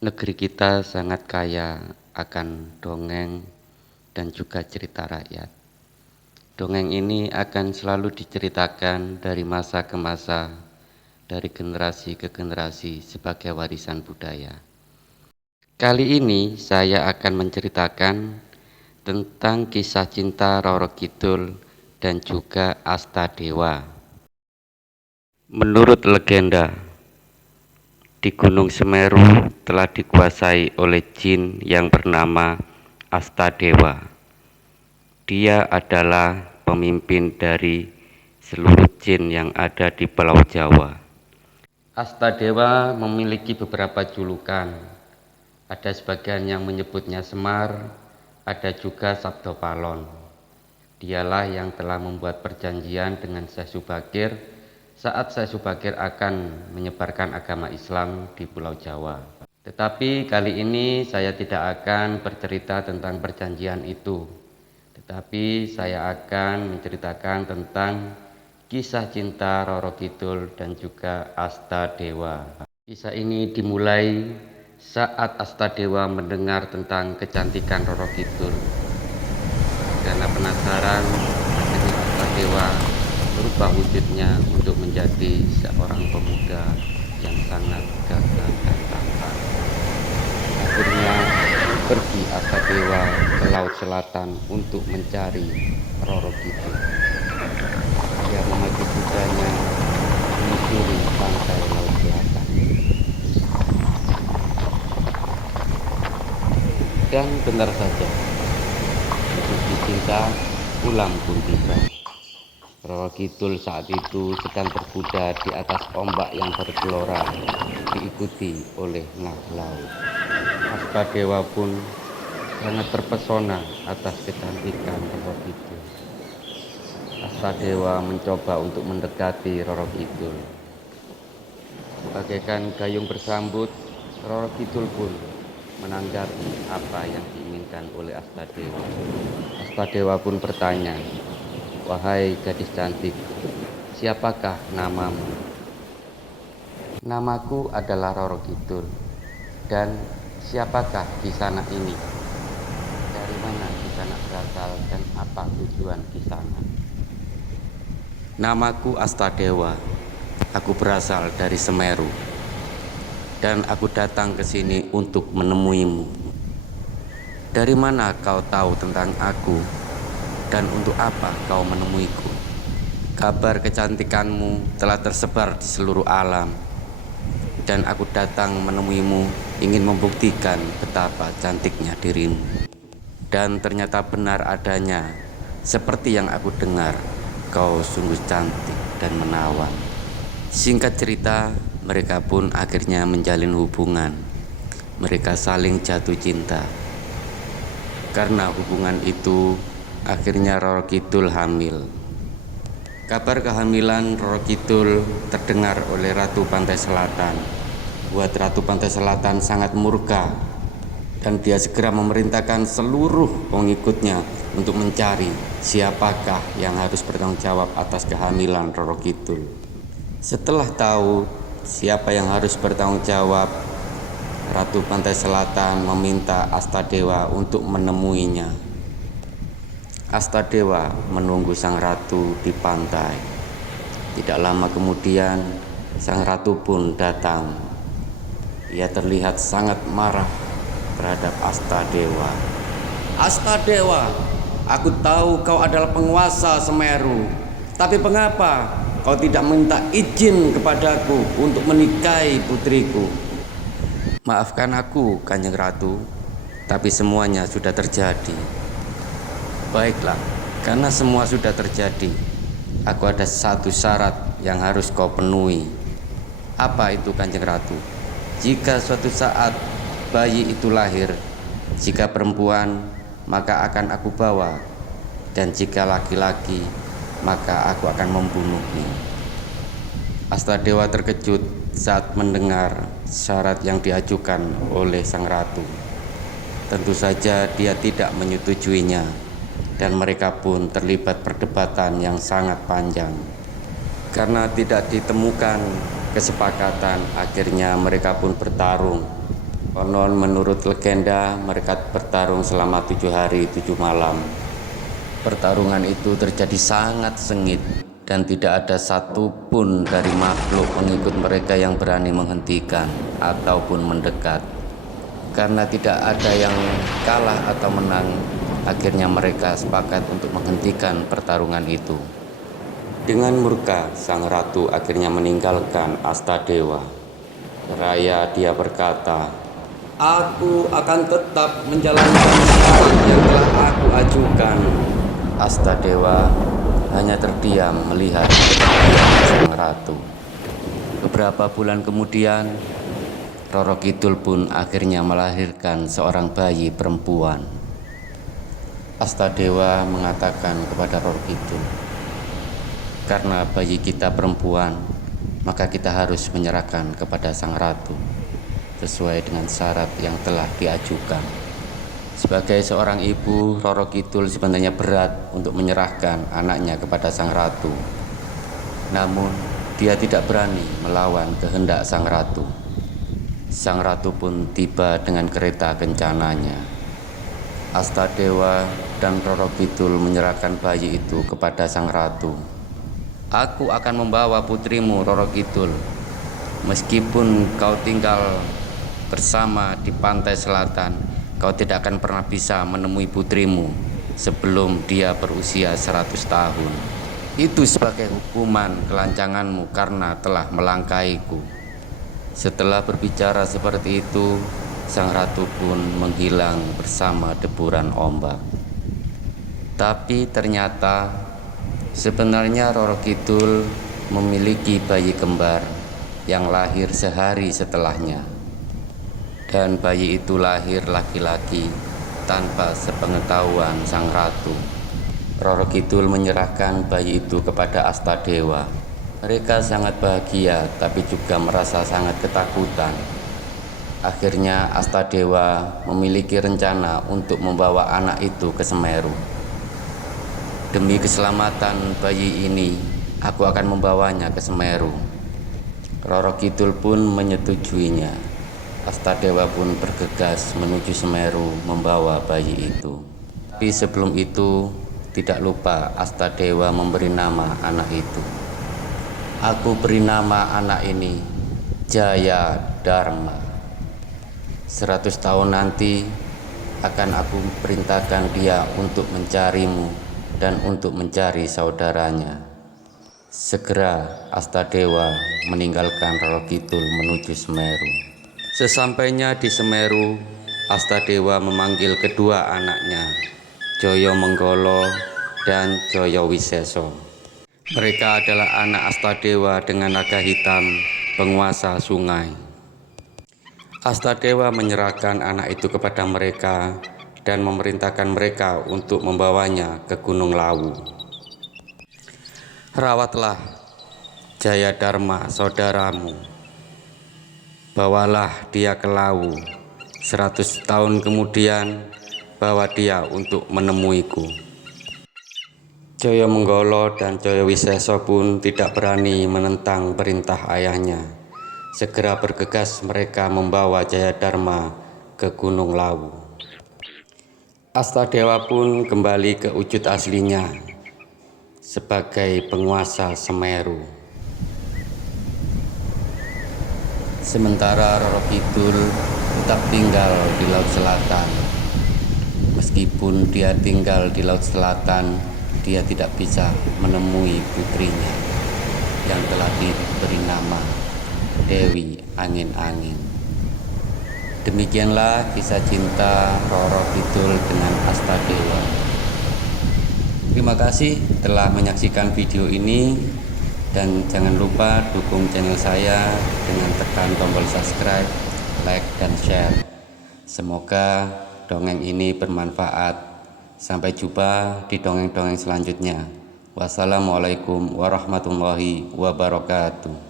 Negeri kita sangat kaya akan dongeng dan juga cerita rakyat. Dongeng ini akan selalu diceritakan dari masa ke masa, dari generasi ke generasi sebagai warisan budaya. Kali ini saya akan menceritakan tentang kisah cinta Roro Kidul dan juga Astadewa. Menurut legenda, di Gunung Semeru telah dikuasai oleh jin yang bernama Astadewa. Dia adalah pemimpin dari seluruh jin yang ada di Pulau Jawa. Astadewa memiliki beberapa julukan. Ada sebagian yang menyebutnya Semar, ada juga Sabdo Palon. Dialah yang telah membuat perjanjian dengan Syekh Subakir saat Syekh Subakir akan menyebarkan agama Islam di Pulau Jawa. Tetapi kali ini saya tidak akan bercerita tentang perjanjian itu, tetapi saya akan menceritakan tentang kisah cinta Roro Kidul dan juga Astadewa. Kisah ini dimulai saat Astadewa mendengar tentang kecantikan Roro Kidul. Karena penasaran, akhirnya Astadewa berubah wujudnya untuk menjadi seorang pemuda yang sangat gagah dan tampan. Akhirnya pergi Astadewa ke Laut Selatan untuk mencari Roro Kidul. Dia memacu kudanya menyusuri pantai Laut Selatan. Dan benar saja, bukti cinta pulang pun tiba. Roro Kidul saat itu sedang berkuda di atas ombak yang bergelora, diikuti oleh nah laut. Astadewa pun sangat terpesona atas kecantikan Roro Kidul. Astadewa mencoba untuk mendekati Roro Kidul. Bagaikan gayung bersambut, Roro Kidul pun menanggapi apa yang diinginkan oleh Astadewa. Astadewa pun bertanya, "Wahai gadis cantik, siapakah namamu?" "Namaku adalah Roro Kidul. Dan siapakah Kisana ini? Dari mana Kisana berasal dan apa tujuan Kisana?" "Namaku Astadewa. Aku berasal dari Semeru. Dan aku datang ke sini untuk menemuimu." "Dari mana kau tahu tentang aku? Dan untuk apa kau menemuiku?" "Kabar kecantikanmu telah tersebar di seluruh alam. Dan aku datang menemuimu ingin membuktikan betapa cantiknya dirimu. Dan ternyata benar adanya, seperti yang aku dengar, kau sungguh cantik dan menawan." Singkat cerita, mereka pun akhirnya menjalin hubungan. Mereka saling jatuh cinta. Karena hubungan itu, akhirnya Roro Kidul hamil. Kabar kehamilan Roro Kidul terdengar oleh Ratu Pantai Selatan. Buat Ratu Pantai Selatan sangat murka, dan dia segera memerintahkan seluruh pengikutnya untuk mencari siapakah yang harus bertanggung jawab atas kehamilan Roro Kidul. Setelah tahu siapa yang harus bertanggung jawab, Ratu Pantai Selatan meminta Astadewa untuk menemuinya. Astadewa menunggu sang ratu di pantai. Tidak lama kemudian, sang ratu pun datang. Ia terlihat sangat marah terhadap Astadewa. "Astadewa, aku tahu kau adalah penguasa Semeru. Tapi mengapa kau tidak minta izin kepadaku untuk menikahi putriku?" "Maafkan aku, Kanjeng Ratu, tapi semuanya sudah terjadi." "Baiklah, karena semua sudah terjadi, aku ada satu syarat yang harus kau penuhi." "Apa itu, Kanjeng Ratu?" "Jika suatu saat bayi itu lahir, jika perempuan maka akan aku bawa, dan jika laki-laki maka aku akan membunuhnya." Astadewa terkejut saat mendengar syarat yang diajukan oleh sang ratu. Tentu saja dia tidak menyetujuinya, dan mereka pun terlibat perdebatan yang sangat panjang. Karena tidak ditemukan kesepakatan, akhirnya mereka pun bertarung Konon menurut legenda mereka bertarung selama 7 hari 7 malam. Pertarungan itu terjadi sangat sengit dan tidak ada satupun dari makhluk pengikut mereka yang berani menghentikan ataupun mendekat. Karena tidak ada yang kalah atau menang, akhirnya mereka sepakat untuk menghentikan pertarungan itu. Dengan murka, sang ratu akhirnya meninggalkan Astadewa. Seraya dia berkata, "Aku akan tetap menjalankan syarat yang telah aku ajukan." Astadewa hanya terdiam melihat kepergian sang ratu. Beberapa bulan kemudian, Roro Kidul pun akhirnya melahirkan seorang bayi perempuan. Astadewa mengatakan kepada Roro Kidul, "Karena bayi kita perempuan, maka kita harus menyerahkan kepada sang ratu sesuai dengan syarat yang telah diajukan." Sebagai seorang ibu, Roro Kidul sebenarnya berat untuk menyerahkan anaknya kepada sang ratu. Namun, dia tidak berani melawan kehendak sang ratu. Sang ratu pun tiba dengan kereta kencananya. Astadewa dan Roro Kidul menyerahkan bayi itu kepada sang ratu. "Aku akan membawa putrimu, Roro Kidul. Meskipun kau tinggal bersama di pantai selatan, kau tidak akan pernah bisa menemui putrimu sebelum dia berusia 100 tahun. Itu sebagai hukuman kelancanganmu karena telah melangkahiku." Setelah berbicara seperti itu, sang ratu pun menghilang bersama deburan ombak. Tapi ternyata sebenarnya Roro Kidul memiliki bayi kembar yang lahir sehari setelahnya. Dan bayi itu lahir laki-laki tanpa sepengetahuan sang ratu. Roro Kidul menyerahkan bayi itu kepada Astadewa. Mereka sangat bahagia tapi juga merasa sangat ketakutan. Akhirnya Astadewa memiliki rencana untuk membawa anak itu ke Semeru. "Demi keselamatan bayi ini, aku akan membawanya ke Semeru." Roro Kidul pun menyetujuinya. Astadewa pun bergegas menuju Semeru membawa bayi itu. Tapi sebelum itu, tidak lupa Astadewa memberi nama anak itu. "Aku beri nama anak ini Jaya Dharma. 100 tahun nanti akan aku perintahkan dia untuk mencarimu dan untuk mencari saudaranya." Segera Astadewa meninggalkan Roro Kidul menuju Semeru. Sesampainya di Semeru, Astadewa memanggil kedua anaknya, Joyo Menggolo dan Joyo Wiseso. Mereka adalah anak Astadewa dengan naga hitam, penguasa sungai. Astadewa menyerahkan anak itu kepada mereka dan memerintahkan mereka untuk membawanya ke Gunung Lawu. "Rawatlah Jaya Dharma saudaramu. Bawalah dia ke Lawu. 100 tahun kemudian bawa dia untuk menemuiku." Joyo Menggolo dan Joyo Wiseso pun tidak berani menentang perintah ayahnya. Segera bergegas mereka membawa Jaya Dharma ke Gunung Lawu. Astadewa pun kembali ke wujud aslinya sebagai penguasa Semeru. Sementara Roro Kidul tetap tinggal di Laut Selatan. Meskipun dia tinggal di Laut Selatan, dia tidak bisa menemui putrinya yang telah diberi nama Dewi Angin-Angin. Demikianlah kisah cinta Roro Kidul dengan Astadewa. Terima kasih telah menyaksikan video ini. Dan jangan lupa dukung channel saya dengan tekan tombol subscribe, like, dan share. Semoga dongeng ini bermanfaat. Sampai jumpa di dongeng-dongeng selanjutnya. Wassalamualaikum warahmatullahi wabarakatuh.